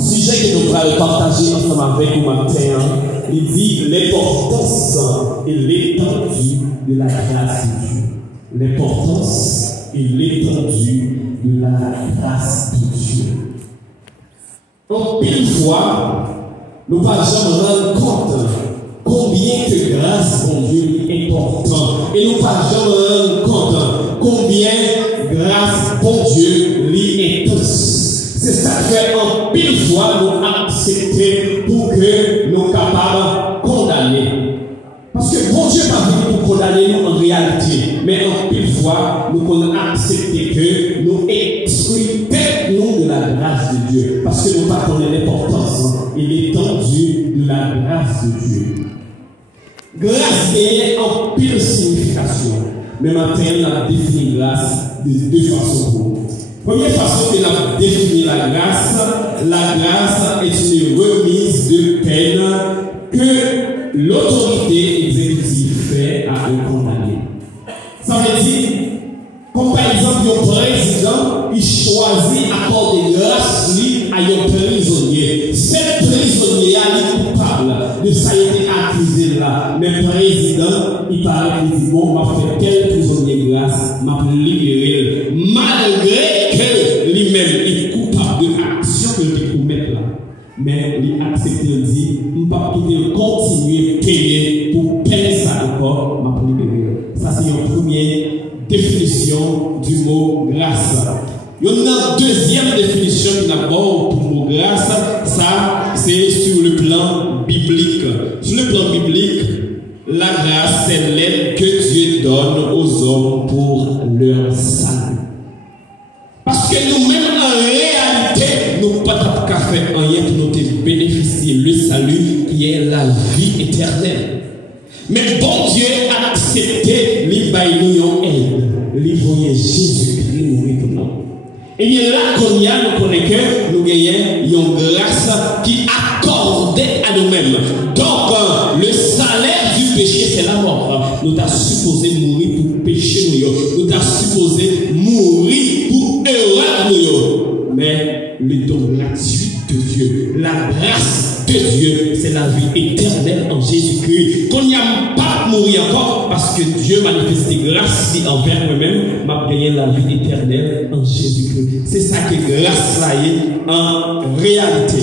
sujet que nous allons partager ensemble avec vous matin, il dit l'importance et l'étendue de la grâce de Dieu. L'importance et l'étendue de la grâce de Dieu. En pile fois, nous ne pouvons jamais rendre compte combien que grâce mon Dieu est important. Et nous ne pouvons jamais rendre compte combien grâce mon Dieu est intense. C'est ça que fait en pile fois nous accepter pour que nous soyons capables de condamner. Parce que bon Dieu pas venu pour condamner nous en réalité, mais en pile fois nous pouvons accepter que nous excluons de la grâce de Dieu. Parce que nous ne pas connaître l'importance et l'étendue de la grâce de Dieu. Grâce est en pile signification. Mais maintenant, on a défini grâce de deux façons. Première façon que l'on définit la grâce est une remise de peine que l'autorité exécutive fait à un condamné. Ça veut dire, comme par exemple, un président, il choisit d'accorder grâce à un prisonnier. Cet prisonnier est coupable de ça a été accusé là. Mais le président, il parle qu'il dit, bon, m'a fait quel prisonnier grâce, m'a libéré. Malgré que lui-même est coupable de l'action que je commettre là. Mais il accepte de dire, je ne peux pas continuer à payer pour payer ça encore, m'a libéré. Ça, c'est une première définition du mot grâce. Il y a une deuxième définition qui d'abord pour le mot grâce, ça c'est sur le plan biblique. Sur le plan biblique, la grâce c'est l'aide que Dieu donne aux hommes pour leur salut. Parce que nous-mêmes en réalité, nous ne pouvons pas faire rien pour nous bénéficier le salut qui est la vie éternelle. Mais bon Dieu a accepté les baillons aide, les voyants Jésus-Christ mourir pour nous. Et bien là, qu'on y a, nous connaissons que nous gagnons une grâce qui accordée à nous-mêmes. Donc, le salaire du péché, c'est la mort. Nous sommes supposés mourir pour pécher nous. Nous sommes supposés mourir pour erreur nous. Mais le don gratuit de Dieu, la grâce de Dieu, c'est la vie éternelle en Jésus-Christ. Qu'on n'y a pas mourir encore parce que Dieu manifeste grâce envers nous-mêmes, m'a gagné la vie éternelle en Jésus-Christ. C'est ça que grâce là est en réalité.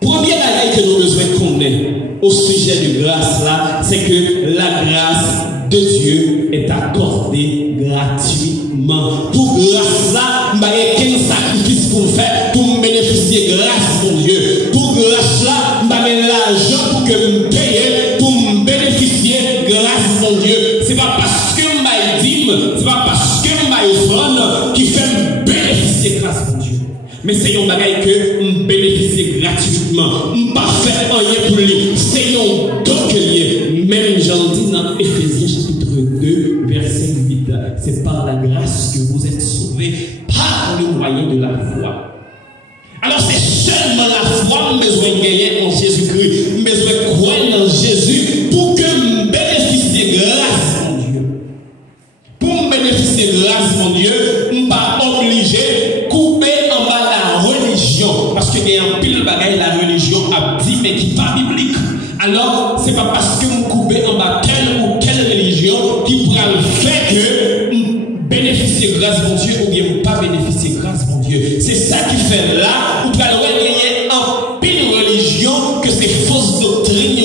Première chose que nous devons connaître au sujet de grâce là, c'est que la grâce de Dieu est accordée gratuitement. Pour grâce là, il n'y a aucun sacrifice pour faire pour bénéficier de grâce, mon Dieu. Pour grâce là, il n'y a l'argent pour que je paye pour bénéficier de grâce, mon Dieu. Ce n'est pas parce que je dîme, ce n'est pas parce que je offrande qui fait bénéficier de grâce, mon Dieu. Mais c'est un bagage que je bénéficie gratuitement. Je ne pas faire rien pour lui. C'est un don que lié. Même j'en dis dans Éphésiens chapitre 2, verset 8. C'est par la grâce que vous êtes sauvés par le moyen de la foi. Alors c'est seulement la foi que besoin de gagner en Jésus-Christ. Besoin de croire en Jésus pour que je bénéficie de grâce, mon Dieu. Pour bénéficier de grâce, mon Dieu, je ne suis pas obligé de couper en bas la religion. Parce que il y a un pile bagaille, la religion a dit, mais qui n'est pas biblique. Alors, ce n'est pas parce que vous coupez en bas telle ou quelle religion qui pourra le faire que vous bénéficiez de grâce, mon Dieu, ou bien vous pas bénéficier de grâce, mon Dieu. C'est ça qui fait là, vous allez gagner en pile religion que c'est fausse doctrine.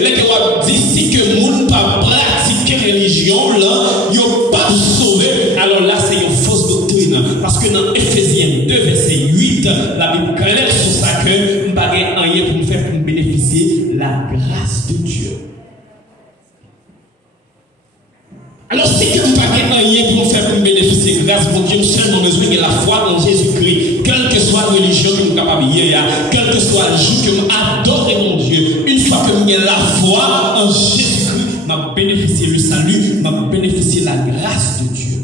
Les gens disent si que vous ne pas pratiquer religion, là, ils n'ont pas sauvé. Alors là, c'est une fausse doctrine. Parce que dans Éphésiens 2, verset 8, la Bible claire sur ça que nous n'avons rien pour nous faire pour bénéficier la grâce de Dieu. Alors, si que nous n'avons rien pour nous faire pour bénéficier de grâce, mon Dieu, seulement besoin de la foi en Jésus-Christ, quelle que soit la religion que nous sommes capables de faire, quel que soit le jour que nous adorons mon Dieu, une fois que nous avons la foi en Jésus-Christ, nous avons bénéficié le salut, nous avons bénéficié la grâce de Dieu.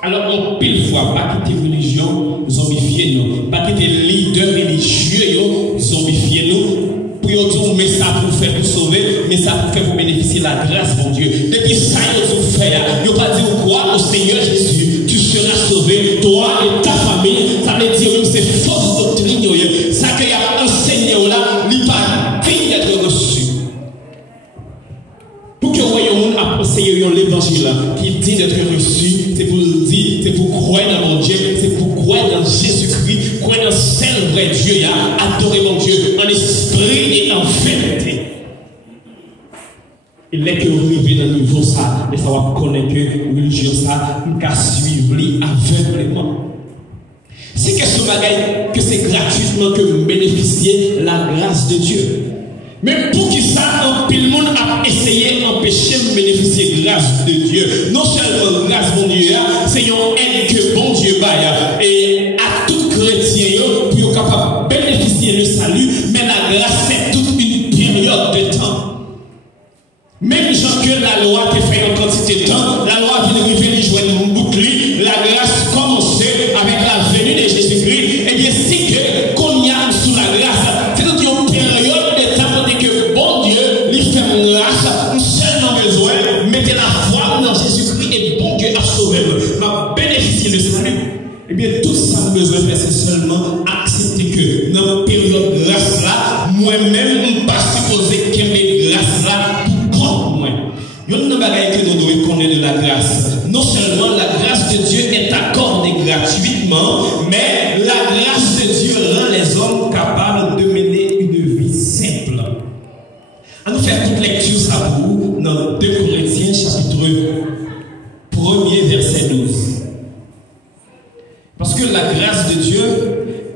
Alors, on pile fois, pas quitter religion, zombifier nous, pas quitter leader religieux, zombifier nous. Pour dire, mais ça pour faire pour sauver, mais ça pour faire pour bénéficier la grâce, mon Dieu. Depuis ça, ils ont fait, ils n'ont pas dit quoi au Seigneur Jésus, tu seras sauvé, toi et ta famille. Ça veut dire même c'est fausse doctrine, ça qu'il a enseigné là, il n'est pas digne d'être reçu. Pour que vous voyez a enseigné l'évangile qui dit d'être reçu, c'est pour dire, c'est pour croire dans mon Dieu, c'est pour croire dans Jésus-Christ, croire dans le seul vrai Dieu, adorer mon Dieu en esprit et en vérité. Il est que vous arrivez dans le niveau ça, et ça va connaître que religion ça, nous qu'à suivre aveuglément. C'est question bagaille que c'est gratuitement que vous bénéficiez la grâce de Dieu. Mais pour qui ça, un pile monde a essayé d'empêcher de bénéficier de la grâce de Dieu. Non seulement la grâce de Dieu, c'est une aide que bon Dieu baille. Et à tout chrétien, pour capable de bénéficier du salut, mais la grâce c'est toute une période de temps. Même gens que la loi qui fait en quantité de temps, la loi vient de arriver, jouer une boucle, la grâce commence avec la venue de Jésus-Christ. Et bien, si que qu'on y a sous la grâce, c'est toute une période de temps que bon Dieu lui fait grâce, nous seulement besoin, mettez la foi dans Jésus-Christ et bon Dieu a sauvé, m'a bénéficié de salut. Et bien, tout ça nous besoin faire, c'est seulement accepter que dans la période de grâce là, moi-même, je ne pas supposé qu'il y ait grâce là pour contre moi. Il y a une bagaille que nous devons connaître de la grâce. Non seulement la grâce de Dieu est accordée gratuitement, mais la grâce de Dieu rend les hommes capables de mener une vie simple. On nous faire toute lecture ça pour vous dans 2 Corinthiens chapitre 1er verset 12. Parce que la grâce de Dieu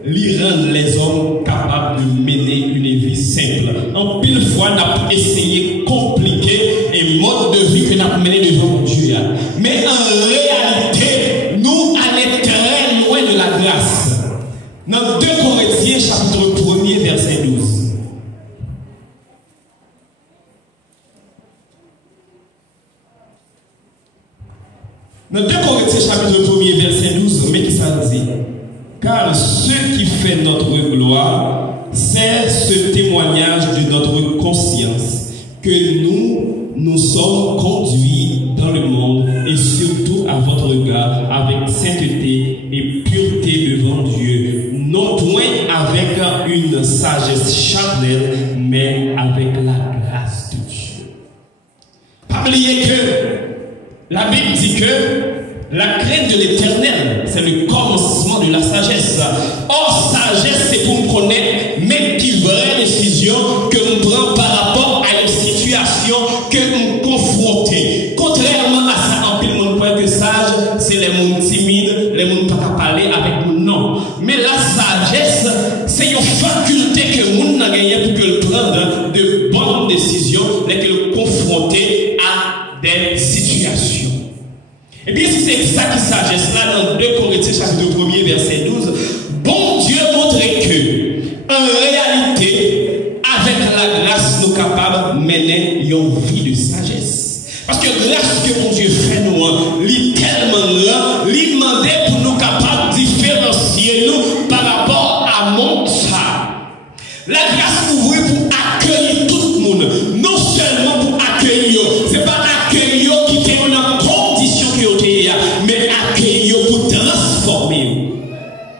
lui rend les hommes capables de mener une vie simple. En pile fois, on a essayé de compliquer et mode de vie que nous avons mené devant Dieu. Mais en réalité, nous allons très loin de la grâce. Dans 2 Corinthiens chapitre 1er verset 12. Dans 2 Corinthiens chapitre 1er verset 12, mais qui ça dit? Car ce qui fait notre gloire, c'est ce témoignage de notre conscience que nous sommes conduits dans le monde et surtout à votre regard avec sainteté et pureté devant Dieu, non point avec une sagesse charnelle, mais avec la grâce de Dieu. Pas oublier que la Bible dit que la crainte de l'Éternel, c'est le commencement de la sagesse. Or, sagesse, c'est pour me connaître mes vraies décisions que nous prenons par rapport à une situation que nous confrontons. Contrairement à ça, en pile monde croit que sage, c'est les mondes timides, les mondes pas parler avec nous. Non. Mais la sagesse, c'est une faculté que nous avons gagné pour que le prendre de bonnes décisions, et que le confronter à des situations. Et bien, si c'est ça qui sagesse là, dans 2 Corinthiens chapitre 1er verset 12, bon Dieu montrait que, en réalité, avec la grâce, nous sommes capables de mener une vie de sagesse. Parce que grâce que mon Dieu fait nous, il tellement là, il demandait pour nous capables de différencier nous par rapport à mon ça. La grâce ouvre pour accueillir tout le monde, non seulement pour accueillir, c'est pas accueillir qui est une condition qui est, mais accueillir pour transformer.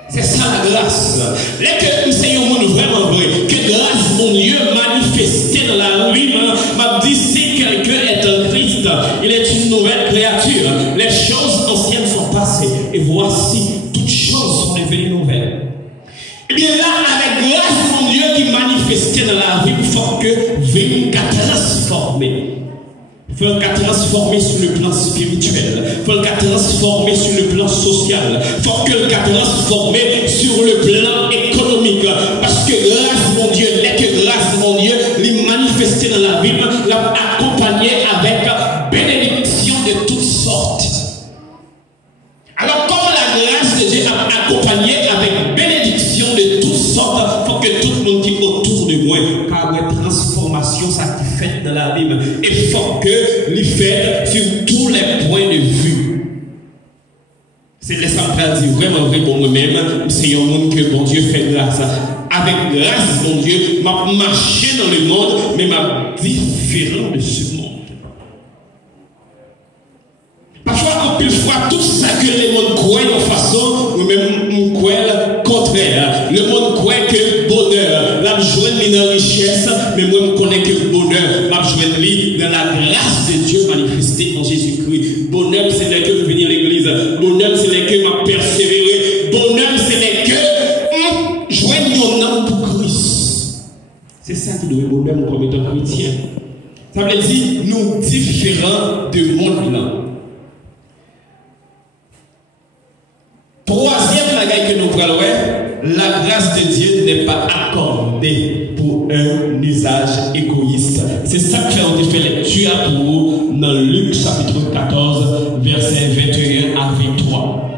C'est ça la grâce. Là que nous sommes un monde vraiment vrai, que grâce mon Dieu manifestée dans la vie, m'a dit si quelqu'un est un Christ, il est une nouvelle créature. Les choses anciennes sont passées et voici toutes choses sont devenues nouvelles. Et bien là, avec grâce mon Dieu qui manifestait dans la vie, il faut que vienne transformer. Il faut le transformer sur le plan spirituel. Il faut le transformer sur le plan social. Il faut que le transformer sur le plan économique. Parce que grâce mon Dieu, dès que grâce mon Dieu, les manifester dans la Bible, l'a accompagné avec bénédiction de toutes sortes. Alors comme la grâce de Dieu a accompagné avec bénédiction de toutes sortes, il faut que tout le monde qui est autour de moi, car la transformation, ça qui fait dans la Bible. Et il faut que l'y fait sur tous les points de vue. C'est les ça dire vraiment vrai pour moi-même, c'est un monde que mon Dieu fait grâce. Avec grâce, mon Dieu, m'a marché dans le monde, mais m'a différent de ce monde. Parfois, on peut voir tout ça que les mondes croient de façon, nous-mêmes, nous croyons le contraire. Le monde croit que bonheur, la joie de la richesse, mais moi je connais que bonheur, la joie de dans la grâce de Dieu manifestée en Jésus-Christ. Bonheur, c'est là que je venir à l'église. Bonheur, c'est là que je persévérer. Bonheur, c'est là que je joigne un homme pour Christ. C'est ça qui doit être bonheur comme étant chrétien. Ça veut dire nous différents de monde là. Troisième bagaille que nous prenons, la grâce de Dieu n'est pas accordée pour un usage égoïste. C'est ça que on fait lecture pour vous dans Luc chapitre 14, versets 21 à 23.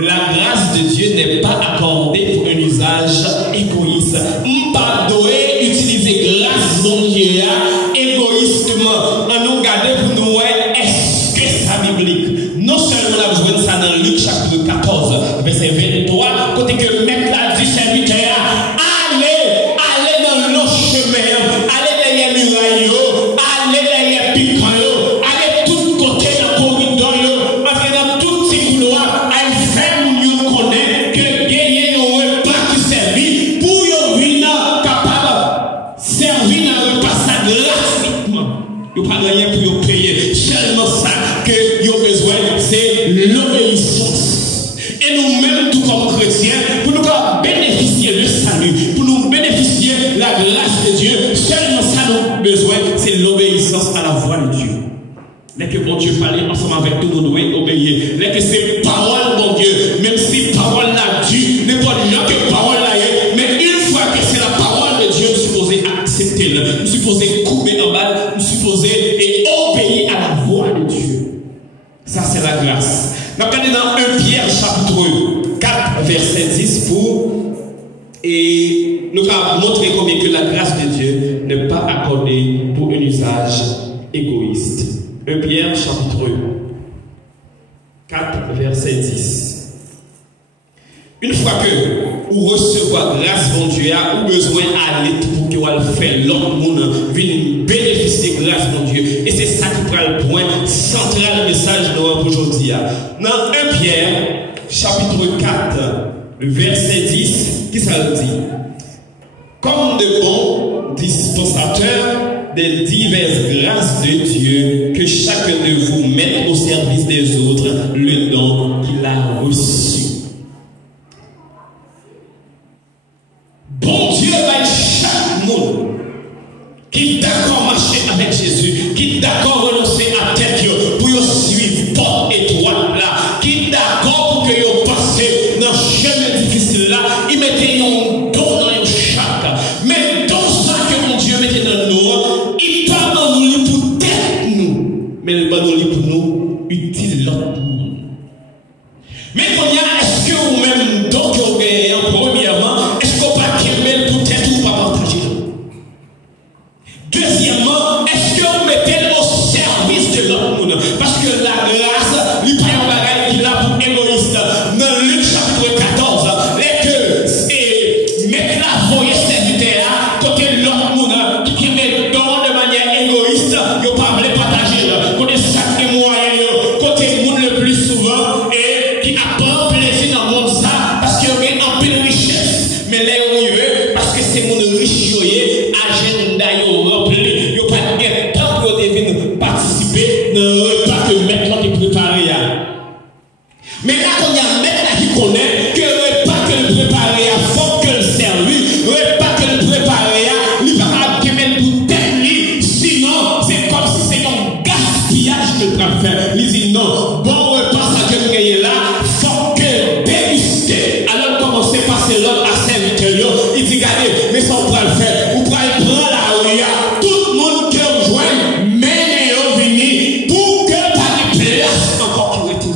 La grâce de Dieu n'est pas accordée pour un usage égoïste. On ne doit utiliser grâce de Dieu égoïstement. On nous garde pour nous, est-ce que c'est biblique? Non seulement on a besoin de ça dans Luc chapitre 14, verset 23, côté que mec l'a dit serviteur, allez dans le chemin, allez derrière les murailles, allez derrière les piquants, allez tout côté dans le corridor, parce que dans tout ces couloirs, elle fait nous connaître que gagner un repas qui servit pour venir capable servir dans le repas ça gratuitement. Il n'y a pas de rien pour payer. Seulement ça que vous avez besoin, c'est l'obéissance. Et nous-mêmes, tout comme chrétiens, pour nous bénéficier du salut, pour nous bénéficier de la grâce de Dieu, seulement ça nous avons besoin, c'est l'obéissance à la voix de Dieu. Dès que bon Dieu parlait ensemble avec nous, nous devons obéir. Dès que c'est parole, mon Dieu, même si parole l'a dit, n'est pas là que parole là est, mais une fois que c'est la parole de Dieu, nous sommes supposés accepter, nous sommes supposés couper en bas, nous sommes supposés et obéir à la voix de Dieu. Ça, c'est la grâce. Nous regardons dans 1 Pierre chapitre 4, verset 10 et nous allons montrer combien que la grâce de Dieu n'est pas accordée pour un usage égoïste. 1 Pierre chapitre 4, verset 10. Une fois que vous recevez grâce de Dieu, vous avez besoin d'aller pour que vous fassiez l'autre monde vienne bénéficier de grâce de Dieu. Et c'est ça qui prend le point central du message de aujourd'hui. Dans 1 Pierre, chapitre 4, le verset 10, qui ça dit? Comme de bons dispensateurs des diverses grâces de Dieu, que chacun de vous mette au service des autres le don qu'il a reçu. Bon Dieu va chaque monde qui est d'accord marcher avec Jésus, qui est d'accord renoncer à tête pour suivre porte étroite là, qui est d'accord pour que vous passez dans ce chemin difficile là, il mettait un don dans chaque. Mais dans ça que mon Dieu mettait dans nous, il parle dans nous pour tête nous, mais il parle dans nous pour nous utile l'autre monde. Mais est-ce que vous-même, donc vous gagnez premièrement, est-ce qu'on va quérir pour tête ou pas partager? Deuxièmement, est-ce que vous mettez au service de l'autre monde? Parce que la grâce, lui prend un bagage qui l'a pour égoïste. Dans Luc chapitre 14, et mettre la voie serviteur, côté l'autre monde qui met don de manière égoïste, il ne pas partager. Côté sacré moyen, côté monde le plus souvent, et qui a pas plaisir dans le monde ça, parce qu'il y a un peu de richesse. Mais là, parce que c'est mon riche, agenda rempli, il n'y a pas de temps pour devenir participer dans le repas que maintenant qui préparé. Mais là, quand il y a un mec qui connaît que le repas que le préparé, il faut que le servi, le repas que le préparé, il ne va pas mettre pour tête, sinon c'est comme si c'est un gaspillage que le faire. Il dit non, bon repas ça que vous gagnez là, il faut que déguster. Alors commencez par passer l'autre à serviteur, il dit regardez, mais ça on va le faire, on va le prendre là où il y a tout le monde qui rejoint, mais on venir pour que pas de place encore qui retrouve.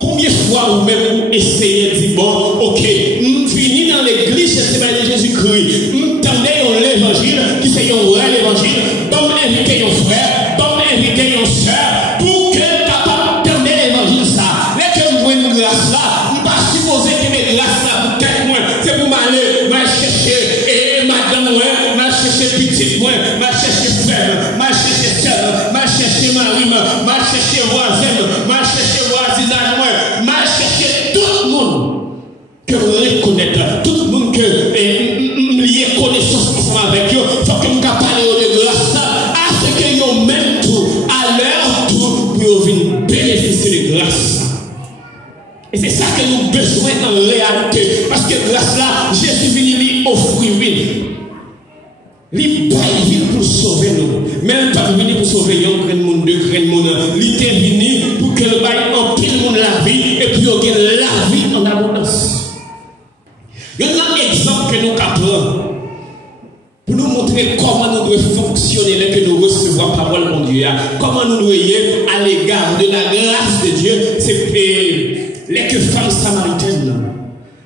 Combien de fois vous même essayez de dire bon, ok, nous finissons dans l'église, c'est Jésus-Christ, nous tendons l'évangile, qui c'est un vrai évangile, donc invitez un frère, donc invitez une soeur, pour que capable de tendre l'évangile ça. Dès que vous voyez une grâce là, vous ne pas supposer que mes grâces là, pour tête moi, c'est pour m'aller chercher, et madame moi, m'a chercher petite moi, m'a chercher frère, m'a chercher soeur, m'a chercher mari, m'a chercher voisin, m'a chercher voisinage moi. que reconnaître, tout le monde que lié connaissance ensemble avec eux, il faut que nous parlions de grâce à ce que nous même tout, à leur tour, pour venir bénéficier de grâce. Et c'est ça que nous avons besoin en réalité. Parce que grâce là, Jésus vient lui offrir, il vient pour sauver nous. Même pas venir pour sauver un grand monde, deux grands monde. Il est venu pour que le bail empile le monde la vie et puis il y a la vie en abondance. Il y a un exemple que nous apprenons pour nous montrer comment nous devons fonctionner là que nous recevons la parole de Dieu. Comment nous devons à l'égard de la grâce de Dieu. C'est les que femmes samaritaines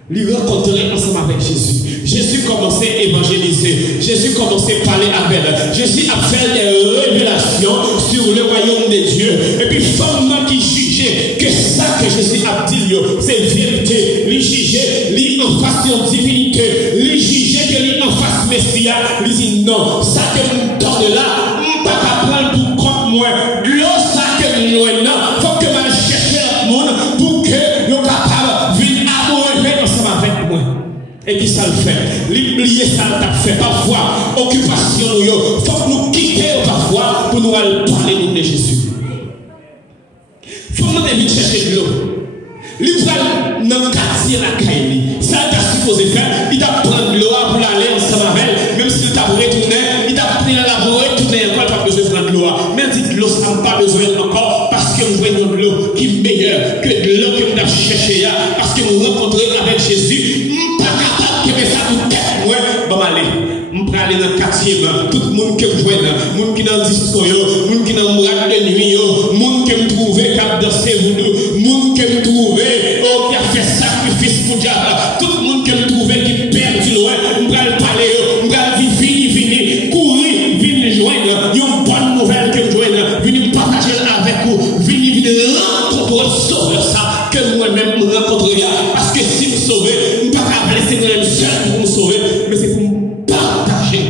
lui rencontraient ensemble avec Jésus. Jésus commençait à évangéliser. Jésus commençait à parler avec elle. Jésus a fait des révélations sur le royaume de Dieu. Et puis, femmes qui jugeaient que ça que Jésus a dit, c'est vérité. Les jugeaient, les en face de divinité. Les jugeaient que les en face Messia. Ils disent non, ça que nous donne là, on ne peut pas prendre pour compte moi. L'eau, ça que nous donne là, il faut que je cherche le monde pour que nous capable de venir amoureux ensemble avec moi. Et qui ça le fait? L'oublier ça t'a fait parfois. Occupation, il faut que nous quittions parfois pour nous aller parler de Jésus. Il faut que nous devons chercher de l'eau. L'Israël n'a qu'à tirer la caille. Ça t'a supposé faire. Il t'a prendre de l'eau pour aller ensemble avec elle. Même si tu t'a retourné, il t'a pris la pour retourner encore, pas besoin de prendre de l'eau. Mais dit de l'eau, ça n'a pas besoin encore parce que nous voyons de l'eau qui est meilleure que de l'eau que nous avons cherché. Parce que nous rencontrons avec Jésus. Que ça nous tête, ouais, bon allez, on peut aller dans le quartier, tout le monde qui joue, le monde qui est dans le disco, le monde qui est dans le mourad de nuit, le monde qui me trouve, qui a dansé voodoo, le monde qui me trouve, qui a fait sacrifice pour Dieu, tout le monde qui me trouve, qui perd du loin, on peut aller parler, on peut aller venir, courir, venir joindre, il y a une bonne nouvelle que je joigne, venir partager avec vous, venir rencontrer sauver ça, que moi-même me rencontrer, parce que si vous sauvez, on ne peut pas blesser dans le seul pour nous sauver, mais c'est pour nous partager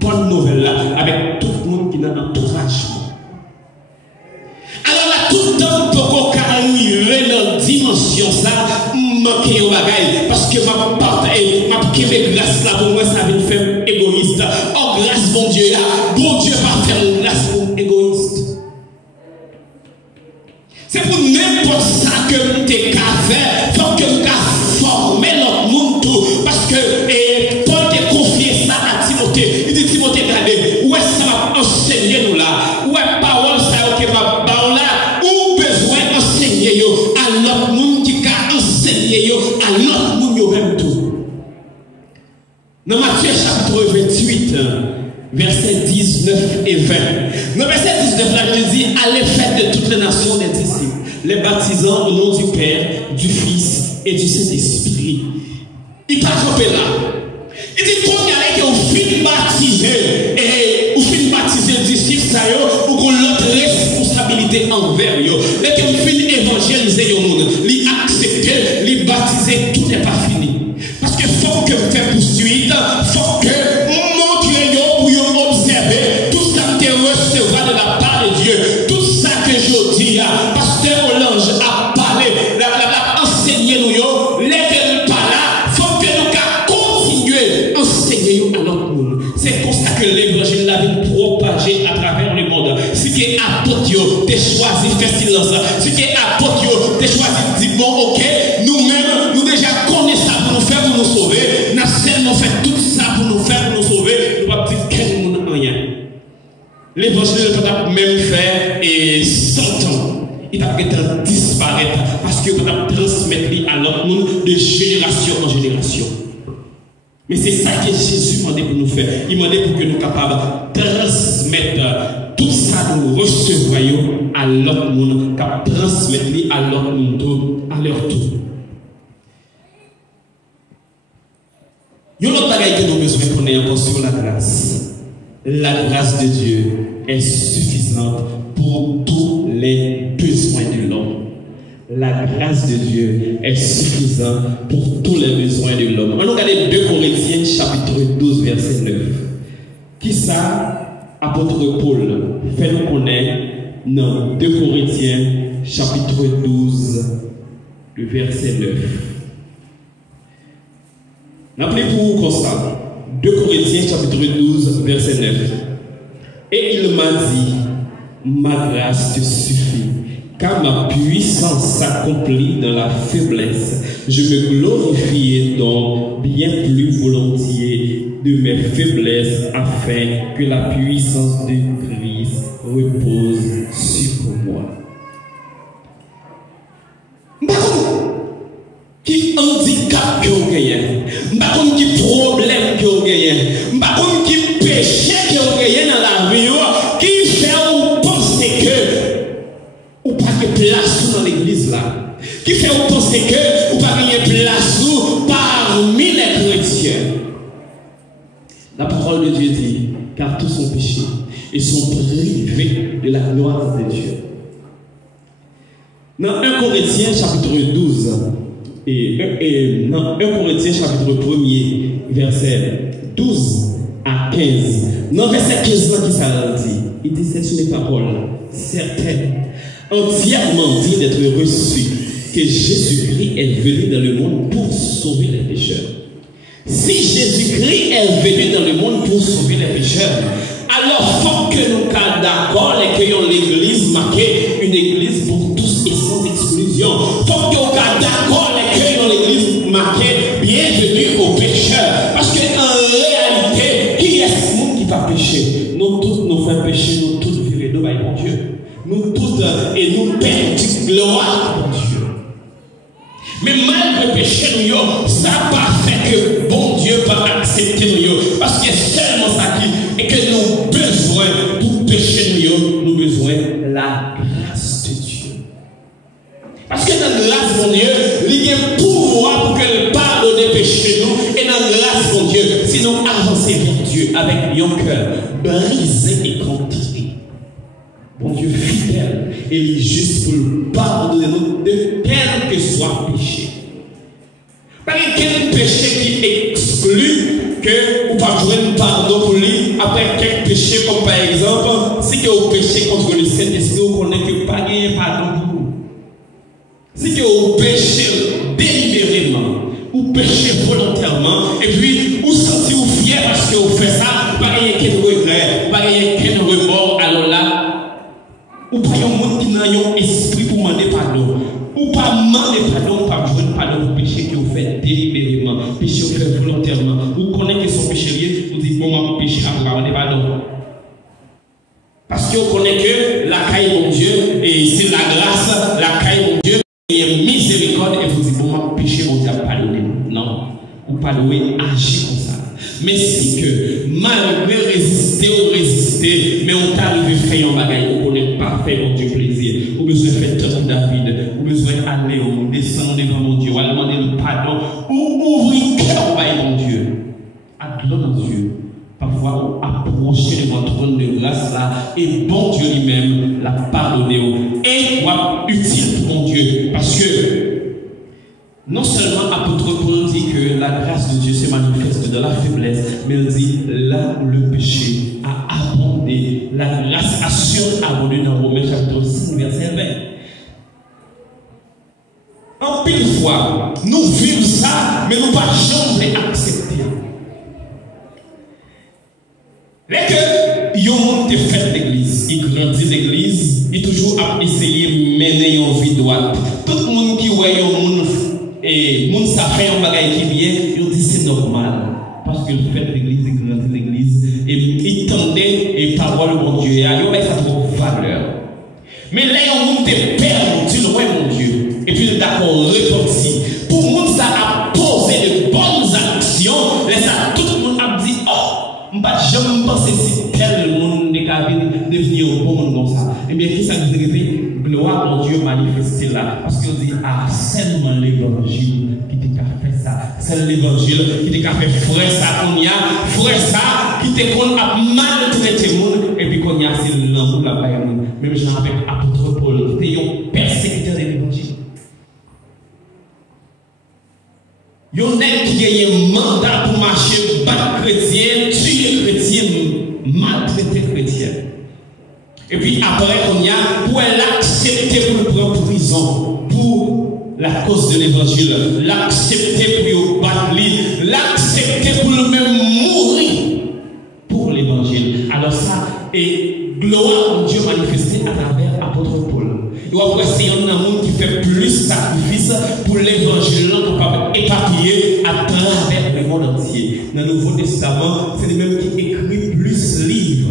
bonne nouvelle là avec tout le monde qui est dans l'entourage. Alors là, tout le temps, pour qu'on arrive dans la dimension ça, manquer au bagaille, parce que ma grâce là pour moi, ça vient faire égoïste. Oh, grâce, bon Dieu, bon Dieu va faire une grâce pour égoïste. C'est pour n'importe ça que nous t'es qu'à faire, faut que nous t'as formé notre monde tout. Parce que Paul t'a confié ça à Timothée. Il dit Timothée, regardez, où est-ce que ça va enseigner nous là? Où est parole ça qui va parler là? Où besoin d'enseigner à notre monde qui a enseigné à notre monde même tout. Dans Matthieu chapitre 28, versets 19 et 20. Dans verset 19, là, je dis, allez faire de toutes les nations des disciples, les baptisant au nom du Père, du Fils et du Saint-Esprit. Il pas trompé là. Il dit, qu'on y a que vous finissez baptiser, et vous finissez baptiser les disciples, ça y est, ou qu'on l'autre responsabilité envers eux. Dès que vous finissez évangéliser le monde, les accepter, les baptiser, tout n'est pas fini. Parce que faut que vous faites poursuite, faut que vous montrez pour vous observer tout ça que vous recevez de la part de Dieu, tout ça que je dis, pasteur Olange a parlé, l'a enseigné nous, lesquels pas là, faut que nous continuer à enseigner à notre monde. C'est pour ça que l'évangile l'a propagé à travers le monde. Ce qui est apôtre, t'es choisi de faire silence. Ce qui est apôtre, t'es choisi de dire bon, ok, nous-mêmes, nous déjà connaissons ça pour nous faire, pour nous sauver. Nous avons seulement fait tout ça pour nous faire, pour nous sauver. Nous ne pouvons pas dire quel monde rien. L'évangile ne peut pas même faire et 100 ans. Il va peut-être disparaître parce qu'il peut transmettre à l'autre monde de génération en génération. Mais c'est ça que Jésus m'a dit pour nous faire. Il m'a dit pour que nous soyons capables de transmettre tout ça que nous recevons à l'autre monde, de transmettre à l'autre monde à leur tour. Il y a une autre bagaille que nous avons besoin de prendre encore sur la grâce. La grâce de Dieu est suffisante pour tous les besoins de l'homme. La grâce de Dieu est suffisante pour tous les besoins de l'homme. On regarde 2 Corinthiens chapitre 12 verset 9. Qui ça, apôtre Paul, fait nous connaître dans 2 Corinthiens chapitre 12 le verset 9. N'appelez pour vous constat. 2 Corinthiens chapitre 12, verset 9. Et il m'a dit, ma grâce te suffit, car ma puissance s'accomplit dans la faiblesse. Je me glorifie donc bien plus volontiers de mes faiblesses, afin que la puissance de Christ repose sur moi. Qui handicap que vous gagnez, qui problème que vous gagnez, qui péché que vous gagnez dans la vie, qui fait vous penser que vous pas de place dans l'église là, qui fait vous penser que vous pas de place parmi les chrétiens. La parole de Dieu dit, car tous sont péchés et sont privés de la gloire de Dieu. Dans 1 Corinthiens chapitre 12, et dans 1 Corinthiens chapitre 1er, verset 12 à 15, dans verset 15 qui s'arrête, il dit, c'est sur les paroles certaines, entièrement dignes d'être reçues, que Jésus-Christ est venu dans le monde pour sauver les pécheurs. Si Jésus-Christ est venu dans le monde pour sauver les pécheurs, alors il faut que nous soyons d'accord et que l'église marquée, une église pour tous et sans exclusion. Il faut que nous soyons d'accord et que l'église marquée, bienvenue aux pécheurs. Parce qu'en réalité, qui est ce monde qui va pécher? Nous tous nous faisons pécher, nous tous vivons de bon Dieu. Nous tous et nous perdons gloire pour Dieu. Mais malgré le péché, ça n'a pas fait que bon Dieu va accepter nous. Parce que seulement ça qui est que nous besoin pour pécher nous avons besoin de la grâce de Dieu. Parce que dans la grâce de Dieu, il y a un pouvoir pour qu'elle pardonne des péchés nous. Et dans la grâce de Dieu, si nous avançons vers Dieu avec un cœur brisé et contré. Bon Dieu fidèle et il est juste pour nous pardonner de quel que soit péché. Pas quel péché qui exclut que vous ne pouvez pas pardon pour lui après quel péché, comme par exemple, si vous péchez contre le Saint-Esprit, vous connaissez que pas gagner pardon pour vous. Si vous péchez délibérément, ou péchez volontairement, et puis vous sentez vous fier parce que vous faites ça, pas gagner quel regret, pas gagner quel remords, alors là, ou pas un monde qui n'a un esprit pour demander pardon. Ou pas demander pardon, pas jouer pardon pour péché que vous faites délibérément, péché que vous faites volontairement. Vous connaissez que son péché, vous dites, bon, moi, péché, après, on n'est pas pardon. Parce que vous connaissez que la caille mon Dieu, et c'est la grâce, la caille mon Dieu, et miséricorde, et vous dites, bon, moi, péché, mon Dieu, pardonnez. Non. Ou pas louer, agir comme ça. Mais si que, malgré résister ou résister, mais on t'arrive à faire un bagage, on connaît pas faire mon Dieu plaisir. Ou besoin de faire tout David, ou besoin d'aller, ou descendre devant mon Dieu, ou aller demander le pardon, ou ouvrir le cœur au mon Dieu. À de l'eau dans Dieu. Parfois, on approcher de votre trône de grâce là, et bon Dieu lui-même l'a pardonné. Et quoi utile pour mon Dieu. Parce que, non seulement l'apôtre Paul dit que la grâce de Dieu se manifeste dans la faiblesse, mais il dit là où le péché a abondé, la grâce assure abondé dans Romains chapitre 6, verset 20. En pile fois, nous vivons ça, mais nous ne pouvons jamais accepter. Dès que il y a un monde qui fait l'église, il grandit l'église, il toujours a essayé de mener une vie droite. Tout le monde qui voit un monde et moun ça fait un bagage qui vient, il dit c'est normal. Parce que le fait l'église, il grandit l'église, et il tendait et parole de mon Dieu, il y a ça trop valeur. Mais là, on monde te perd, tu le vois mon Dieu. Et puis d'accord, repenti. Pour moun ça a posé de bonnes actions, et ça tout le monde a dit, oh, je ne pense pas si tel monde est capable de devenir un bon monde comme ça. Et bien, qui ça nous dit? Gloire mon Dieu manifestée là. Parce qu'on dit, ah, seulement l'évangile qui t'a fait ça. C'est l'évangile qui t'a fait frère ça qu'on y a. Frère ça qui t'a qu'on a maltraité le monde. Et puis qu'on y a, c'est l'amour là-bas. Même gens avec l'apôtre Paul qui était un persécuteur de l'évangile. Il y a un qui a un mandat pour marcher, battre chrétien, tuer chrétien, maltraiter chrétien. Et puis après, on y a pour l'accepter pour le prendre en prison, pour la cause de l'évangile, l'accepter pour battre, l'accepter pour le même mourir pour l'évangile. Alors ça est gloire de Dieu manifestée à travers l'apôtre Paul. Et après, c'est un monde qui fait plus sacrifice pour l'évangile, capable d'éparpiller à travers le monde entier. Dans le Nouveau Testament, c'est lui-même qui écrit plus de livres.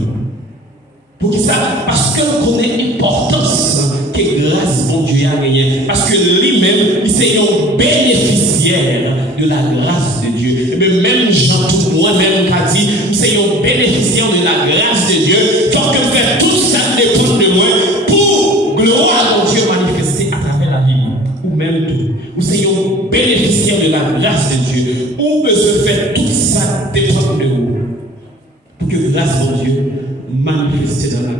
Pour qui ça? Parce qu'on connaît l'importance que grâce mon Dieu a gagné. Parce que lui-même, il c'est un bénéficiaire de la grâce de Dieu. Mais même Jean, tout moi-même, qui dit, c'est un bénéficiaire de la grâce de Dieu. Faut que faire tout ça dépend de moi pour gloire mon Dieu manifestée à travers la Bible. Ou même tout. Ou c'est un bénéficiaire de la grâce de Dieu. Ou je fais tout ça dépend de vous. Pour que grâce mon Dieu manifestée dans la Bible.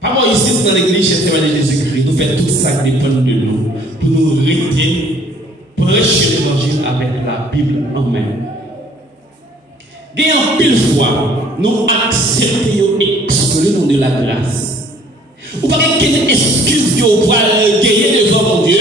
Pas moi ici dans l'église chez de Jésus-Christ, nous faisons tout ça qui dépend de nous. Pour nous rester, prêcher l'évangile avec la Bible en main. Et en pile fois, nous acceptons et excluons de la grâce. Ou pas quelle excuse que vous pouvez gagner devant mon Dieu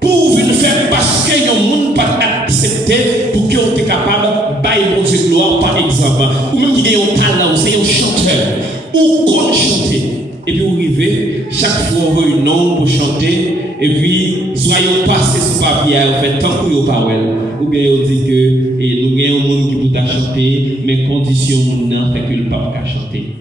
pour venir faire parce que le monde pas accepté pour que vous êtes capable de bailler mon Dieu gloire par exemple. Ou même qui a un talent, c'est un chanteur. Ou qu'on chanter. Et puis vous arrivez, chaque fois on veut une nom pour chanter, et puis soyons passés sur papier, en fait, tant que vous parlez. Ou bien on dit que nous avons un monde qui peut chanter, mais conditions non fait que le pape peut chanter.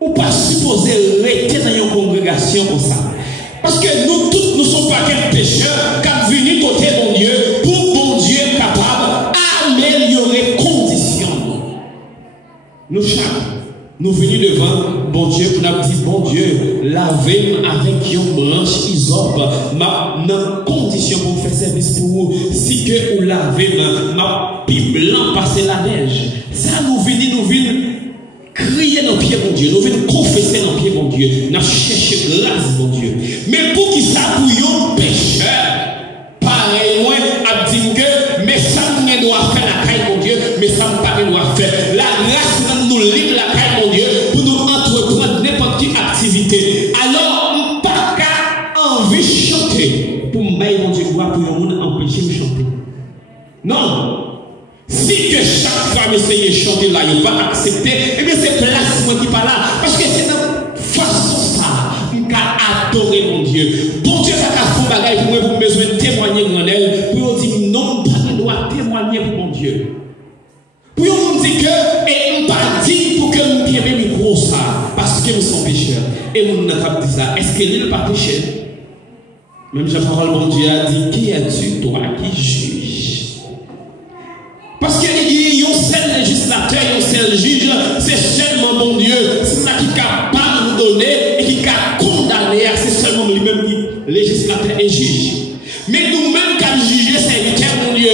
Ou pas supposer rester dans une congrégation comme ça. Parce que nous tous, nous ne sommes pas quels pécheurs, qui venus côté mon Dieu, pour mon Dieu capable d'améliorer les conditions. Nous chaque. Nous venons devant bon Dieu pour nous dire bon Dieu, lavez-moi avec une branche isope, dans condition pour faire service pour vous. Si que vous lavez ma pipe blanc passer la neige. Ça nous venons crier dans pied mon Dieu, nous venons confesser dans pied mon Dieu, nous cherchons grâce mon Dieu. Mais pour qui ça pour un pécheur, pareil moi à dire que mais ça ne doit faire la caille mon Dieu, mais ça ne pas doit faire. La grâce nous livre la caille mon Dieu pour nous entreprendre n'importe quelle activité. Alors, pas qu'à envie de chanter pour me bailler mon Dieu pour le monde empêcher de chanter. Non. Si que chaque fois essayer de chanter là, il va accepter, eh bien c'est place moi qui parle là. Parce que c'est dans façon ça qu'on adorer mon Dieu. Bon Dieu, ça a fait bagaille pour moi pour besoin de témoigner en elle. Pour dire non, pas de doit témoigner pour mon Dieu. Pour nous dire que, et nous pas dit pour que nous pieds le micro ça, parce que nous sommes pécheurs. Et nous n'avons pas dit ça. Est-ce qu'il n'est pas péché? Même Jean-Paul, mon Dieu, a dit, qui es-tu, toi, qui juge? Parce qu'il dit, il y a un seul législateur, il y a un seul juge, c'est seulement mon Dieu. C'est ça qui est capable de nous donner et qui est condamné, c'est seulement lui-même qui législateur et juge. Mais nous-mêmes, quand juger serviteur, mon Dieu,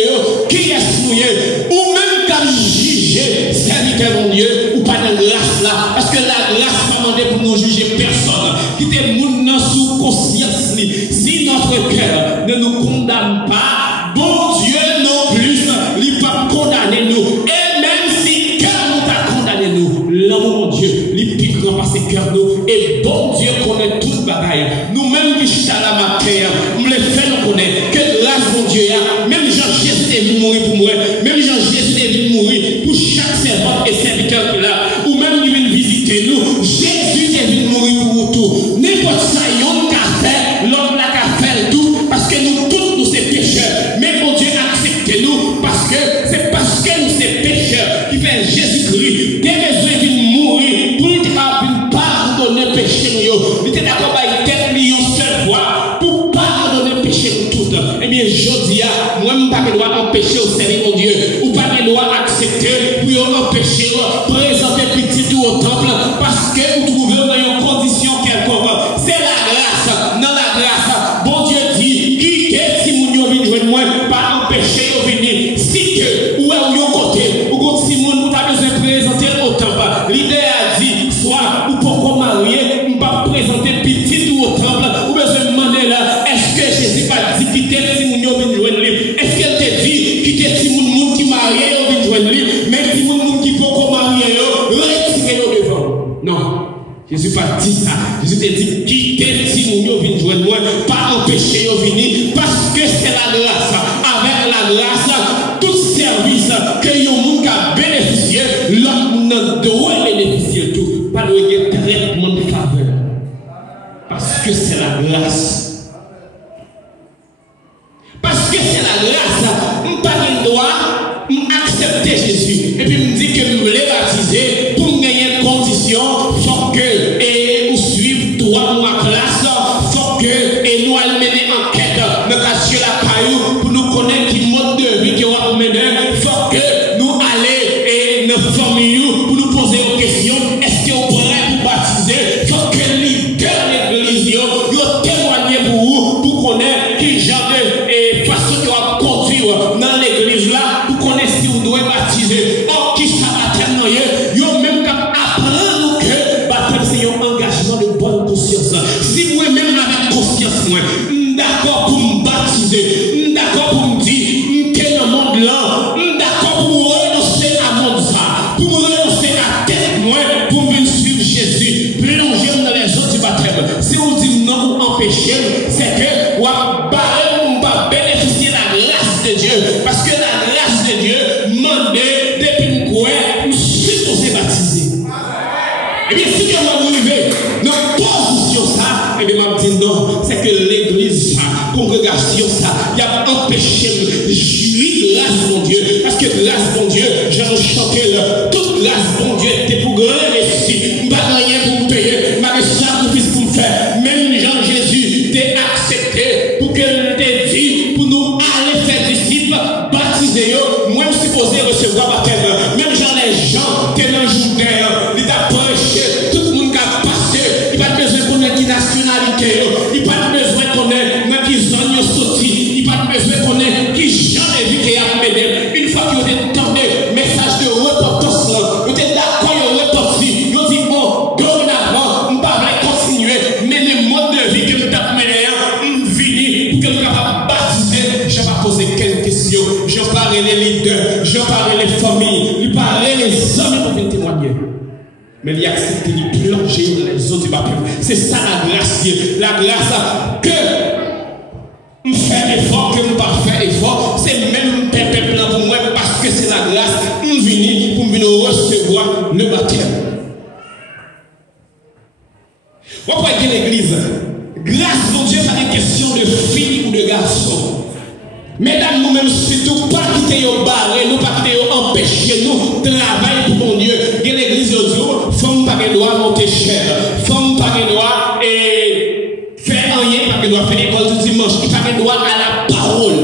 qui est-ce ou même quand juger serviteur, mon Dieu, ou pas de grâce là, parce que la grâce pas demandé pour nous juger personne, qui était moun sous conscience, si notre cœur ne nous condamne pas, bon Dieu non plus, il ne peut pas condamner nous. Et même si cœur nous t'a condamné nous, l'amour mon Dieu, il pique dans ses cœurs nous. Et bon Dieu connaît toute bagaille. Nous-mêmes qui chita la matière, nous les faisons connaître que grâce mon Dieu, même Jean-Jésus est venu mourir pour moi, même Jean-Jésus est venu mourir pour chaque servant et serviteur qui là, ou même qui vient visiter nous. Jésus est venu mourir pour vous tous. N'importe ça, il y a un café, l'homme n'a qu'à faire tout, parce que nous tous, nous sommes pécheurs. Mais mon Dieu, acceptez-nous, parce que c'est parce que nous sommes pécheurs qui fait Jésus-Christ. Des raisons de mourir pour ne pas pardonner le péché. Nous était d'accord avec tête million seule fois pour pardonner le péché de tout. Eh bien, je dis, moi, je ne pas dois empêcher au service mon Dieu, ou pas de dois accepter pour empêcher présenter petit tout au temple, parce que vous trouvez dans une condition quelconque. C'est la grâce. Dans la grâce, bon Dieu dit, qui est si vous venez joindre moi, pas empêcher de venir. Si que, ou est au côté, ou si vous avez besoin de présenter au temple, l'idée a dit, soit ou pourquoi marier, ou pas présenter petit tout au temple, ou besoin de demander là, est-ce que Jésus va dire quitter si vous venez joindre lui? Est-ce qu'elle te dit quitter si vous qui marié, ou venez joindre lui? Mais si vous qui pourquoi marier, retirez-le devant. Non. Jésus pas dit ça. Jésus te dit quitter si vous venez grâce. Parce que c'est la grâce, on n'a pas le droit d'accepter Jésus. Et puis me dit que nous voulons baptiser pour gagner une condition, il faut que nous suivons droit dans la classe, il faut que nous allons mener enquête, nous casser la caillou pour nous connaître qui mode de vie qui va mener, il faut que nous allions et nos familles pour nous poser une question, est-ce que vous êtes prêts pour baptiser? Il faut que les leaders de l'église témoignent pour vous, pour connaître qui genre de façon qui va conduire dans l'église là, pour connaître si vous devez baptiser. Oh, qui ça baptême, yo même quand apprendre que baptême c'est un engagement de bonne conscience. Si moi-même avec conscience, moi, d'accord pour me baptiser, d'accord pour me dire, que dans le monde là, d'accord pour me renoncer à mon ça, pour me renoncer à tête, moi, pour me suivre Jésus, plonger dans les eaux du baptême. Si vous dites non ou empêchez, c'est que vous va bénéficier de la grâce de Dieu. Parce que la grâce de Dieu demande depuis quoi nous sommes baptisés. Et bien, si on va arriver dans position ça, et bien, je dis non, c'est que l'église, la congrégation, ça, il a empêché de jouir grâce mon Dieu. Parce que grâce mon Dieu, j'ai chanté toute grâce mon Dieu, était pour grand récit. Je n'ai pas rien pour me payer, je n'ai pas de sacrifice pour me faire. Même Jean-Jésus t'a accepté pour qu'elle t'ait dit, pour nous aller faire disciples, baptiser, moi je suis supposé recevoir baptême. Même Jean les gens qui sont dans le Jourdain, il t'a prêché, tout le monde qui a passé, il n'a pas besoin de connaître qui nationalité, il n'a pas besoin de connaître qui zone il sorti, il n'a pas besoin de connaître qui jamais vu qu'il a mené. Une fois qu'il a entendu message de repentance, il était d'accord, il a repenti, il a dit bon, dorénavant, on ne va pas continuer, mais le mode de vie que nous avons mené, on vini pour que nous soyons baptisés. Je vais poser quelques questions, je parle les leaders, je parle les familles, je parle les hommes pour venir témoigner. Mais il a accepté de plonger dans les eaux du baptême. C'est ça la grâce. La grâce que on fait effort, que nous ne pas faire effort. C'est même peuple plan pour moi parce que c'est la grâce. On vient pour venir recevoir le baptême. On va prendre l'église. Grâce mon Dieu, pas une question de fille ou de garçon. Mesdames, nous-mêmes, surtout, pas quitter nos barres, nous pas quitter nos empêcher, nous travailler pour mon Dieu. Il y a l'église au jour, femme pas qu'elle doit monter cher, femme pas qu'elle doit faire rien, pas qu'elle doit faire l'école du dimanche, pas qu'elle doit à la parole.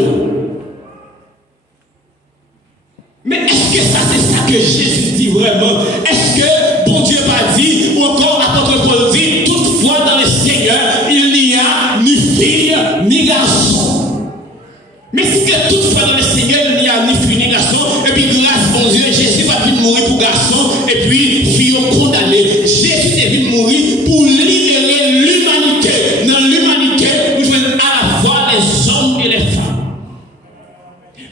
Mais est-ce que ça, c'est ça que Jésus dit vraiment? Est-ce que bon Dieu va dire, ou encore l'apôtre Paul dit, toutefois dans le Seigneur, il n'y a ni fille ni garçon. Mais si que toutefois dans le Seigneur, il n'y a ni fille ni garçon, et puis grâce mon Dieu, Jésus va venir mourir pour garçon, et puis fille condamnée. Jésus est venu mourir pour libérer l'humanité. Dans l'humanité, nous jouons à la fois les hommes et les femmes.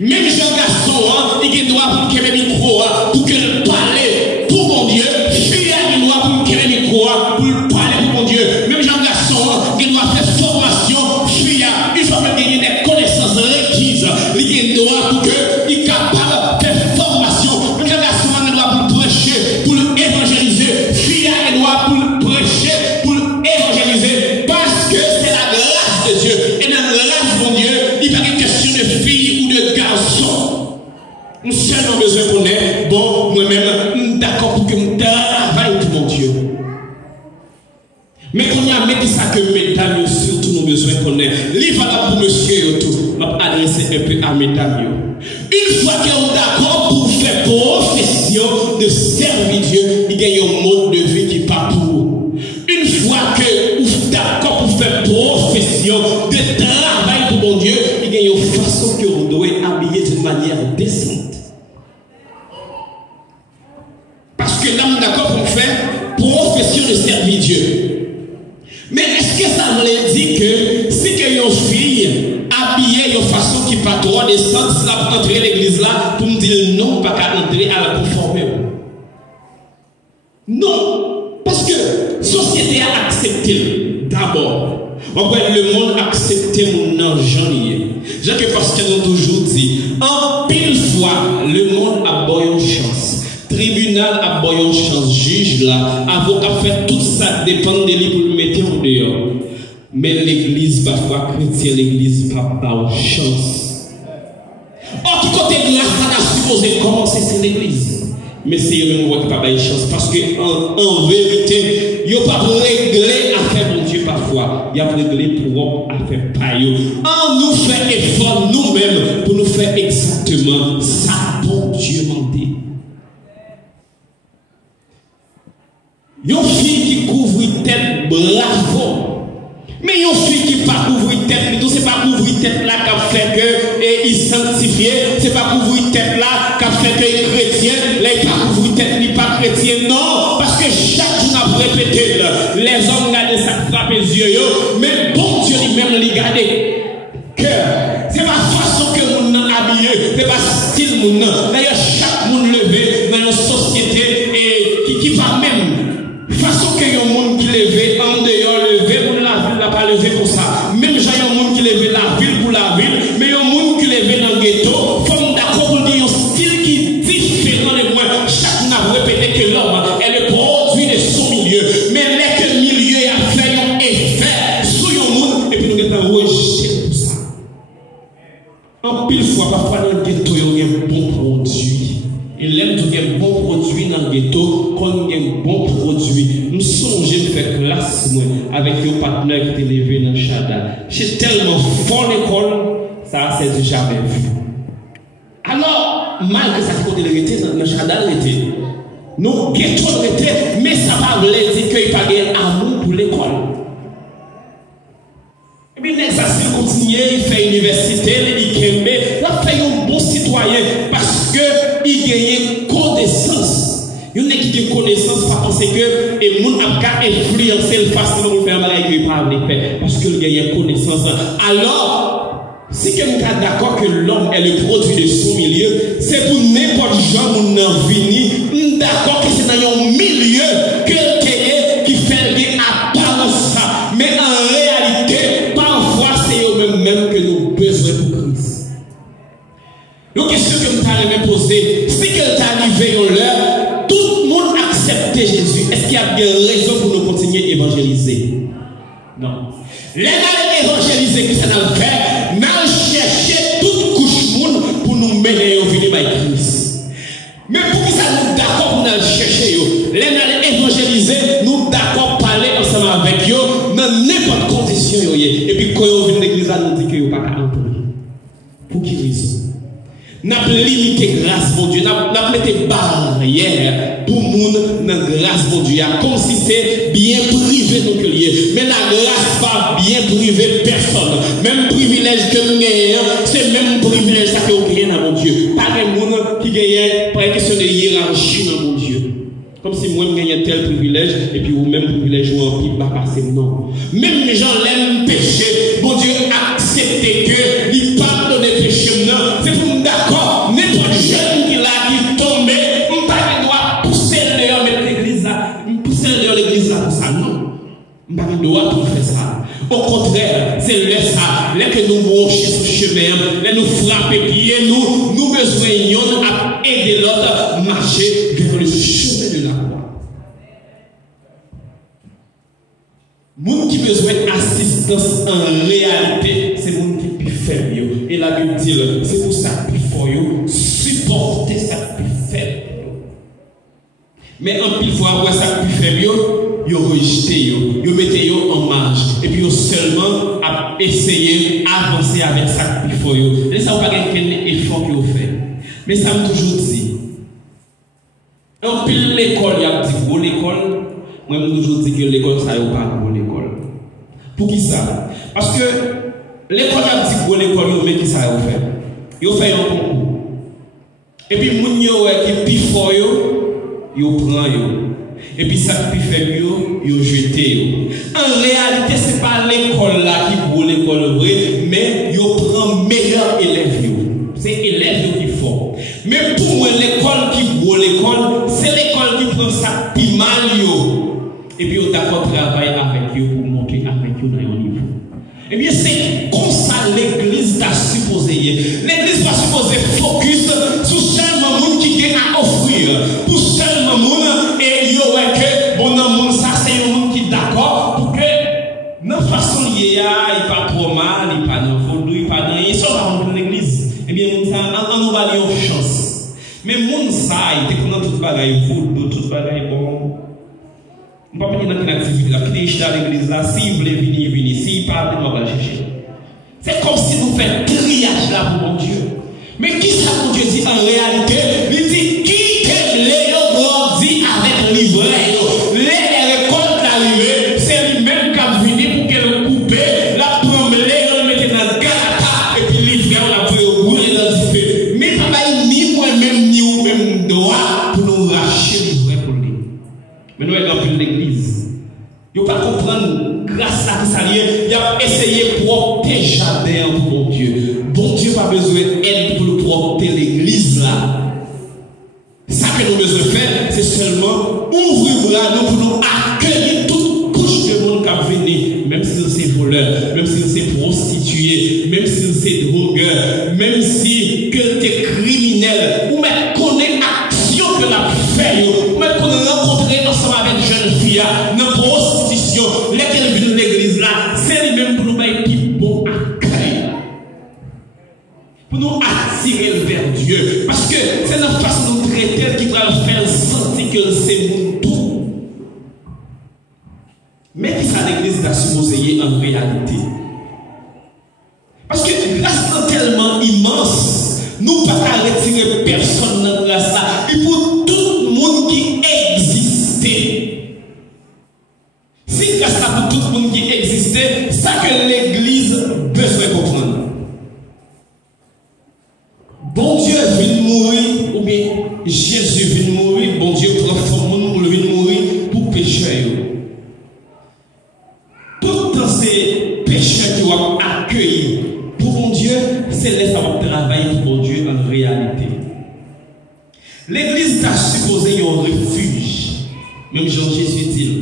Même jean garçon, il doit pour qu'il ait le micro, pour qu'il parle pour mon Dieu. Fille, il doit pour qu'il ait le micro, pour parler pour mon Dieu. Même jean garçon, il doit faire formation. Fille, il faut même gagner des connaissances requises. Il doit pour qu'il soit capable de faire formation. Même jean garçon, il doit pour prêcher, pour évangéliser. Fille, il doit pour prêcher, pour évangéliser. Parce que c'est la grâce de Dieu. Et dans la grâce de mon Dieu, il n'y a pas une question de fille ou de garçon. Nous seulement besoin qu'on ait, bon, moi-même, d'accord pour que je travaille pour mon Dieu. Mais qu'on y a mis ça que mesdames, surtout, nous besoin qu'on ait. Livre là pour monsieur et tout. On va adresser un peu à mesdames. Une fois qu'on est d'accord pour faire profession de servir Dieu, il y a un mode de vie qui n'est pas pour vous. Une fois que vous êtes d'accord pour faire profession de travail pour mon Dieu, il y a une façon que vous devez habiller d'une manière décente. Parce que là, on est d'accord pour faire profession de servir Dieu. Mais est-ce que ça veut dire que si que une fille habillée de façon qui n'est pas trop décente, si elle peut entrer à l'église là, pour me dire non, pas qu'à entrer à la conformer? Non, parce que la société a accepté d'abord. Le monde a accepté mon argent. J'ai que parce qu'elle a toujours dit, en pile fois, le monde a bonne chance. Tribunal a bonne chance. Juge là, avocat fait tout ça, dépend de lui pour le mettre en dehors. Mais l'église, parfois, chrétien, l'église, pas par chance. Or, qui côté de là, on a supposé commencer, c'est l'église. Mais c'est eux même qui pas de chance. Parce qu'en vérité, ils n'ont pas réglé affaire de Dieu parfois. Ils ont réglé pour affaire par eux. On nous fait effort nous-mêmes pour nous faire exactement ça, bon Dieu m'a dit. Une fille qui couvre tête, bravo. Mais une fille qui pas couvrir tête, tout c'est pas couvrir tête là qui a fait que il sanctifié, c'est pas couvrir tête là qui a fait que il chrétien, là il pas couvrir tête ni pas chrétien, non, parce que chaque jour on a répété les hommes gardent ça frappe les yeux, mais bon Dieu lui-même les garde cœur. C'est pas façon que mon habillé, c'est pas style mon. D'ailleurs chaque monde levé dans une société et qui va même façon que y a un monde qui levé en dehors levé pour la ville n'a pas levé pour ça. Même j'ai un monde qui levé la ville pour la ville, mais il y a un monde qui levé dans le ghetto. Faut d'accord pour dire un style qui est différent de moi. Chaque n'a répété que l'homme est le produit de son milieu, mais les que milieu a fait un effet sur le monde et puis nous avons rejeté pour ça. En pile fois parfois dans le ghetto il y a un bon produit. Il aime tout un bon produit dans le ghetto, qu'on a un bon produit. Nous songeons de faire classe avec un partenaire qui est élevé dans le Chada. J'ai tellement fort l'école, ça c'est du jamais vu. Alors, malgré ça, côté de l'été, dans le Chada, l'été, nous ghetto l'été, mais ça va vous dire qu'il n'y a pas d'amour pour l'école. Et puis, ça s'il continue, il fait université, il fait un bon citoyen parce que il gagne connaissance. Il y a qui a connaissance parce que les gens ont influencé facilement pour faire mal et pas faire parce qu'il gagne connaissance. Alors, si quelqu'un est d'accord que l'homme est le produit de son milieu, c'est pour n'importe genre où on vient, d'accord que c'est dans un milieu que qui fait des apparences. Mais en réalité, parfois c'est eux-mêmes que nous avons besoin pour Christ. La question que nous avons posée, si quelqu'un est arrivé en l'heure, tout le monde accepte Jésus. Est-ce qu'il y a des raisons pour nous continuer à évangéliser? Non. Les évangéliser, que ça n'a fait, nous chercher toute couche monde pour nous mener au venir par Christ. Mais pour que ça nous d'accord pour nous chercher, les évangéliser, nous d'accord parler ensemble avec eux dans n'importe quelle condition. Et puis quand on vient de l'église, nous dit qu'il n'y a pas qu'à entrer. Pour qui raison? N'a pas limité grâce mon Dieu, n'a pas mis barrière pour monde dans grâce mon Dieu, comme si c'est bien privé nos liés. Mais la grâce pas bien privé personne. Même privilège que nous gagnons, c'est même privilège ça que vous gagnez dans mon Dieu. Pas de monde qui gagne par question de hiérarchie dans mon Dieu. Comme si moi je gagnais tel privilège et puis vous même privilège ou en pile pas passer non. Même les gens l'aiment pécher, mon Dieu accepte que il pardonne les péchés non. C'est pour nous d'accord, n'importe jeune qui l'a qui tombe, on pas doit pousser dehors mettre l'église là, pousser dehors l'église là pour ça non. On pas doit pour faire ça. Au contraire, c'est le ça, là que nous brancher sur chemin, là nous frapper pieds, nous besoin à aider l'autre marcher vers le chemin de la croix. Moun qui besoin d'assistance en réalité, c'est moun qui plus faible. Et la Bible dit, c'est pour ça que plus fort, supporter ça plus faible. Mais en plus fois, ça plus faible, ils rejeté, ils mettez en marge. Et puis ils seulement à essayer d'avancer avec ça plus fort. Et ça, pas quel effort qu'ils ont fait. Mais ça me toujours dit. En pile l'école, il y a dit bon l'école. Moi, je toujours dit que l'école, ça n'est pas bon l'école. Pour qui ça? Parce que l'école a dit bon l'école, mais qui ça a fait? Ils ont fait un concours. Et puis, moun yo qui est plus fort, ils prennent. Et puis, ça qui fait ils jeté. En réalité, ce n'est pas l'école là qui est bon l'école vrai, mais ils prennent meilleur élève. C'est élève qui est fort. Mais pour moi, l'école qui est bon l'école, c'est l'école qui prend ça plus mal. Et puis, on d'accord travailler avec eux pour monter avec eux dans un niveau. Eh bien, c'est comme ça l'église t'a supposé. L'église va supposer focus sur seulement monde qui vient à offrir. Pour seulement monde, et il y aurait que, bon, non, ça, c'est un monde qui est d'accord pour que, notre façon liée, trop mal, il pas dans vaudou, il pas dans rien, ça va dans l'église. Eh bien, on nous va une chance. Mais mon ça, il était content tout bagaille vaudou, tout bagaille bon. On ne peut pas venir dans une activité là, qui est dans l'église là, s'il voulait venir, venir, s'il parle, on va chercher. C'est comme si nous faisions triage là pour mon Dieu. Mais qui ça mon Dieu dit en réalité? Il dit qui que Léo grandit avec livret, les récoltes l'arrivée, c'est lui-même qui a venu pour qu'elle coupe, la promener, on le mettait dans le gata, et puis livret, on a pris au bout et dans le feu. Mais papa, ni moi-même, ni vous-même, droit pour nous racheter livret pour lui. Mais nous, dans l'église, il ne faut pas comprendre, grâce à ça, il a essayé de protéger le jardin pour mon Dieu. Bon Dieu n'a pas besoin d'aide pour protéger l'église là. Ça que nous besoin faire, c'est seulement ouvrir bras nous pour nous accueillir toute couche de monde qui a venu, même si c'est voleur, même si c'est prostitué, même si c'est drogueur, même si que tu es criminel, ou même qu'on ait action que la fait, ou même qu'on ait rencontré ensemble avec une jeune fille, dans la prostitution, lesquelles viennent de l'église là, c'est lui-même pour nous mettre qui bon accueil. Pour nous attirer vers Dieu. Parce que c'est notre façon de traiter qui va faire sentir que c'est mon tout. Mais qui ça l'église a supposé en réalité? Parce que grâce est tellement immense, nous ne pouvons pas retirer personne dans la grâce là. Et pour tout le monde qui existait. Si grâce là pour tout le monde qui existait, c'est ça que l'église besoin comprendre. Bon Dieu vient mourir, ou bien Jésus vient mourir, bon Dieu transforme nous, il vient mourir pour pécher. Tout dans ces pécheurs qui vont accueillir pour mon Dieu, c'est laisser avoir travailler pour mon Dieu en réalité. L'église a supposé un refuge, même Jean-Jésus dit.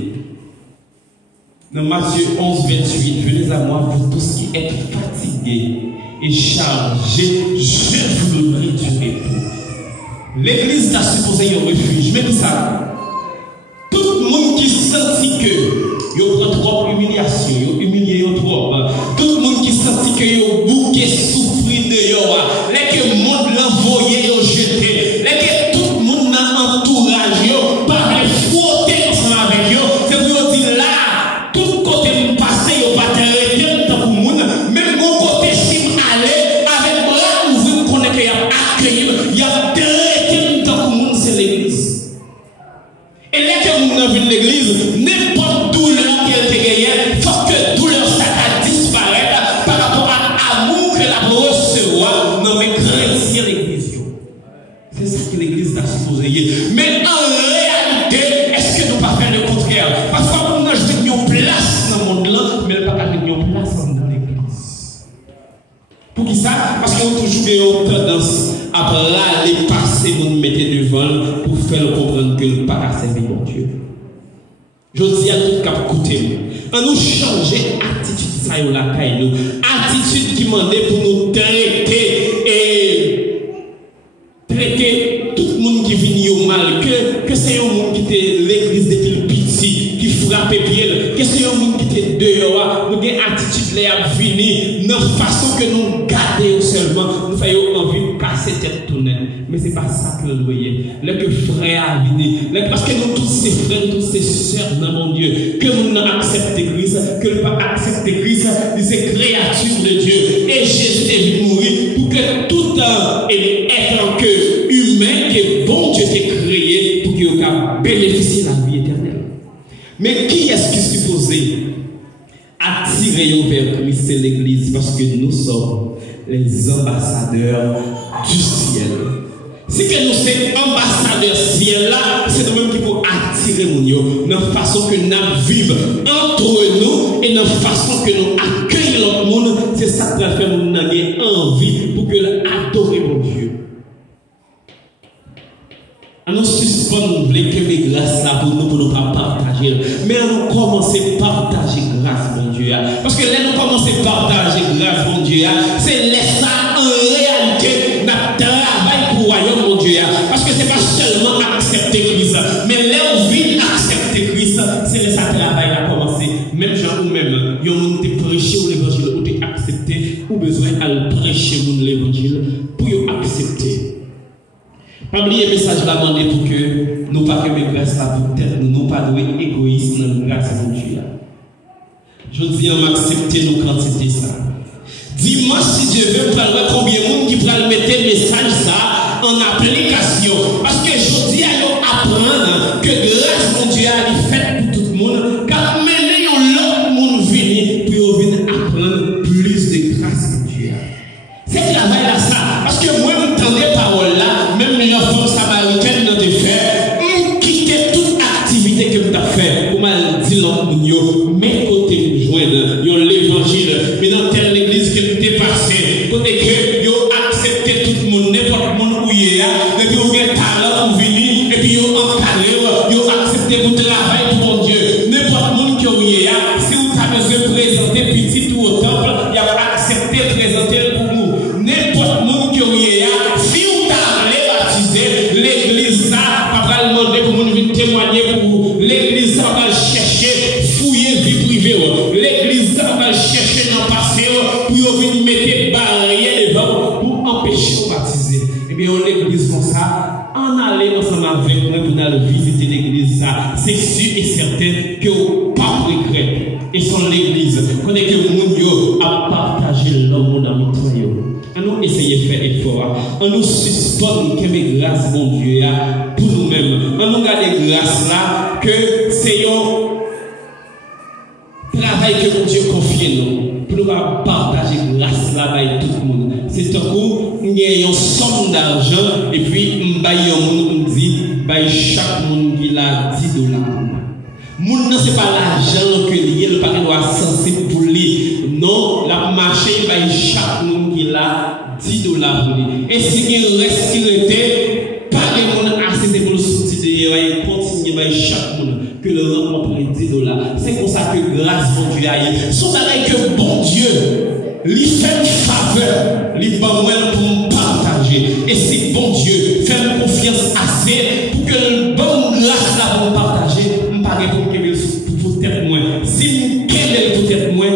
Dans Matthieu 11, 28, venez à moi, vous tous qui êtes fatigués et chargés, je vous donnerai du repos. L'église a supposé un refuge, mais ça, tout le monde qui sentit que il prend trop d'humiliation, il humilié trop, tout le monde qui sentit que il bouquet souffrir de yoa, les que le monde l'envoyé, il jeté, les que tout le monde dans entourage, pas les frotter ensemble avec eux, c'est pour dire là, tout côté me passer, il pas t'arrêter dans le monde, même mon côté si aller avec bras ouvrir, qu'on est qu'il y a accueilli, il y a t'arrêter dans le monde, c'est l'église. Et là que vous n'avez de l'église, n'importe douleur qu'elle te gagne, il faut que douleur ça disparaître par rapport à l'amour que la recevoir dans mes chrétiens l'église. C'est ça que l'église a supposé. Mais en réalité, est-ce que nous ne pas faire le contraire? Parce que nous avons une place dans le monde là, mais nous n'avons pas une place dans l'église. Pour qui ça? Parce qu'on a toujours une tendance à aller passer, nous mettez devant pour faire comprendre que le pas servir mon Dieu. Je dis à tout cap côté, on nous changer attitude ça y la caille nous, attitude qui demandait pour nous traiter tout le monde qui vient au mal, que c'est un monde qui était l'église depuis le petit, qui frappe pied, que c'est un monde qui était dehors, nous avons une attitude là à venir, dans la façon que nous gardons seulement, nous faisons envie de passer tête tournée. Mais ce n'est pas ça que nous voyons. Là que frère a venu, parce que nous tous ces frères, tous ces sœurs dans mon Dieu, que nous n'avons accepté Christ, que nous n'avons pas accepté Christ, ces créatures de Dieu. Et Jésus est venu mourir pour que tout être que humain, que bon Dieu t'ait créé pour qu'il puisse bénéficier de la vie éternelle. Mais qui est-ce qui est supposé attirer vers Christ? C'est l'église, parce que nous sommes les ambassadeurs du ciel. Si que nous sommes ambassadeurs ciel là, c'est nous-mêmes qui faut attirer mon Dieu, dans la façon que nous vivons entre nous et dans la façon que nous accueillons l'autre monde. C'est ça qui va faire nous donner envie pour que nous adorions mon Dieu. Nous suspendons que mes grâces là pour nous pas partager. Mais nous commençons à partager grâce, mon Dieu. Parce que là, nous commençons à partager grâce, mon Dieu. C'est laisser ça en réalité notre travail pour le royaume, mon Dieu. Parce que ce n'est pas seulement accepter Christ. Mais là, on vient accepter Christ. C'est laisser ça travail à commencer. Même gens ou même, ils ont prêché l'évangile, ou ou besoin de prêcher l'évangile pour accepter. Pas oublier le message là demandé pour que nous pas que grâce là pour tête nous pas doué égoïsme dans la grâce de Dieu. Je dis on accepter nos quantités ça. Dimanche si Dieu veut on va combien de monde qui va mettre le message ça en application parce que je dis à nous apprendre que grâce de Dieu est faite pour tout le monde car mener l'autre monde venir pour venir apprendre plus de grâce de Dieu. C'est travail là ça parce que moi vous entendez parole là même les femmes samaritaines dans des faits quitter toute activité que vous avez fait pour mal dire l'autre monde mais côté nous joindre l'évangile mais dans telle église que nous t'es passé côté que yo accepté tout le monde n'importe monde où il est et puis vous avez talent pour venir et puis yo encadré yo accepté pour travailler pour mon Dieu n'importe monde qui est là si vous avez besoin de présenter petit ou au temple il a accepté de présenter pour vous n'importe monde qui est là si vous avez baptisé l'église ça va demander pour vous venir témoigner pour vous l'église ça va chercher fouiller vie privée l'église ça va chercher dans le passé pour venir mettre barrière devant pour empêcher de baptiser. Et bien, l'église comme ça, en aller ensemble avec moi pour aller visiter l'église, ça, c'est sûr et certain que vous pas de regret. Et sans l'église, qu'on est que nous a partagé l'homme dans notre royaume. On nous essayer de faire effort. On nous suspend que mes grâces, mon Dieu, pour nous-mêmes. On nous garde grâce là, que c'est un travail que mon Dieu confie nous. Pour nous partager grâce là avec tout le monde. C'est un coup, nous avons une somme d'argent et puis nous dit, chaque monde qui a $10. Moun c'est pas l'argent que lié, le paquet doit censé pour lui. Non, la marché chaque monde qui a $10 pour lui. Et si il reste qui était, pas de monde assez pour le soutenir, il continue à chaque monde que le rencontre $10. C'est comme ça que grâce mon Dieu a. Son avec que bon Dieu lui fait une faveur, lui permet pour me partager. Et si bon Dieu fait une confiance assez pour que le bon grâce là pour me partager, je ne parle pas pour vous être moins. Si vous peut-être moins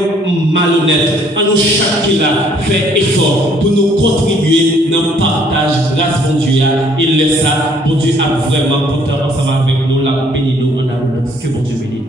malhonnête, à nous chaque là fait effort pour nous contribuer dans le partage grâce bon Dieu. Il laisse ça, bon Dieu a vraiment porté ensemble avec nous, la béni nous en abondance. Que bon Dieu bénisse.